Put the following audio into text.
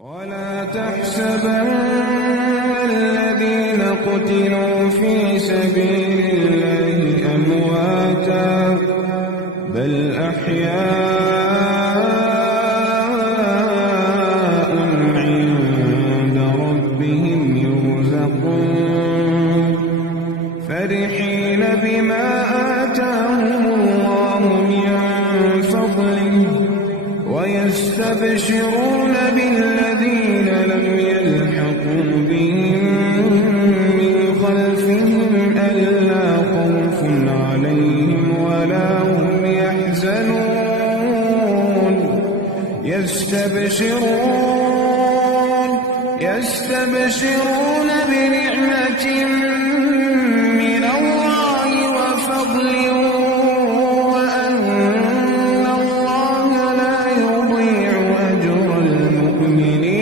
ولا تحسبن الذين قتلوا في سبيل الله أمواتا بل أحياء عند ربهم يرزقون فرحين بما آتاهم الله من فضله ويستبشرون بالذين لم يلحقوا بهم من خلفهم ألا خوف عليهم ولا هم يحزنون يستبشرون بنعمة من الله وفضل وأن الله لا يضيع أجر المؤمنين